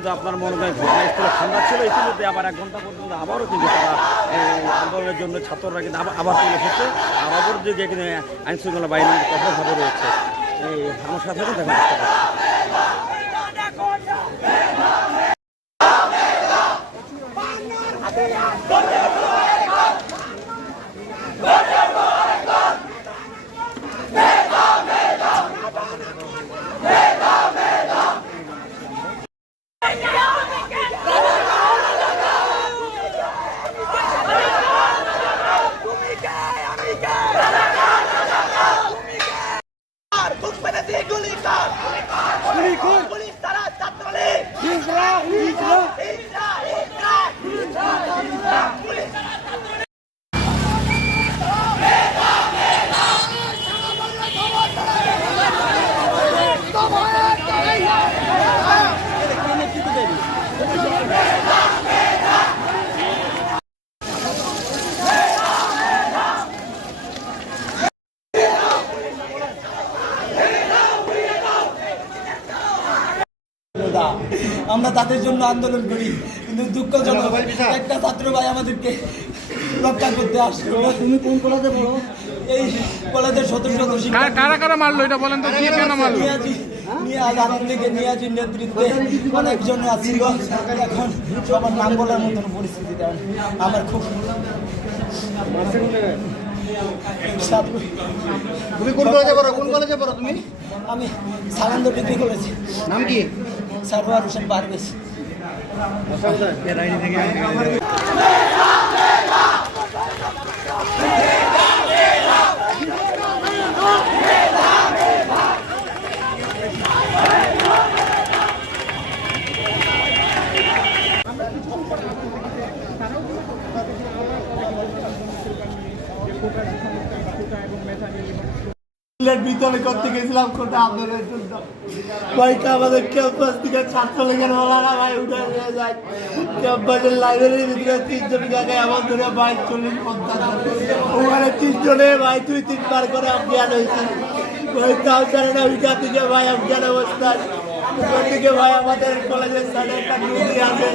কিন্তু আপনার মনে হয় ঘটনাস্থলে ঠান্ডা ছিল? ইতিমধ্যে আবার এক ঘণ্টা পর্যন্ত আবারও কিন্তু তারা আন্দোলনের জন্য ছাত্ররা কিন্তু আবার চলে এসেছে। আর আবার যে আইনশৃঙ্খলা বাহিনীর কঠোরভাবে রয়েছে এই আমার সাথে দেখা পেতে দিয়ে গুলি কর। পুলিশ তারা ছাত্রলীগ। আমরা তাদের জন্য আন্দোলন করি। কিন্তু দুঃখজনক একটা ছাত্র ভাই আমাদেরকে রক্ষা করতে আসলো তুমি কোন কলেজে পড়ো? এই কলেজের সদস্য কারা- কারা কারা মারলো এটা বলেন তো? কি কেন মারলো? নিয়াজি নিয়াজির নেতৃত্বে অনেকজন আসছিল এখন সবার নাম বলার মতন পরিস্থিতি আমার খুব ছাত্র- তুমি কোন কলেজে পড়ো? কোন কলেজে পড়ো তুমি? আমি সানন্দ ডিগ্রি করেছি। নাম কি? সারোয়ার হোসেন পারভেজ। ভিতরে করতে গেছিলাম কোটা আন্দোলনের জন্য? ভাইকে আমাদের ক্যাম্পাস থেকে ছাত্র লেগের ওলারা ভাই উঠে নিয়ে যায়। ক্যাম্পাসের লাইব্রেরির ভিতরে তিনজন জায়গায় এমন ধরে বাইক চল্লিশ পঞ্চাশ ওখানে তিনজনে, ভাই দুই তিনবার করে অজ্ঞান হয়েছে ভাই তাও জানে না থেকে ভাই অজ্ঞান অবস্থায়। ওখান থেকে ভাই আমাদের কলেজের সাইডে একটা আছে।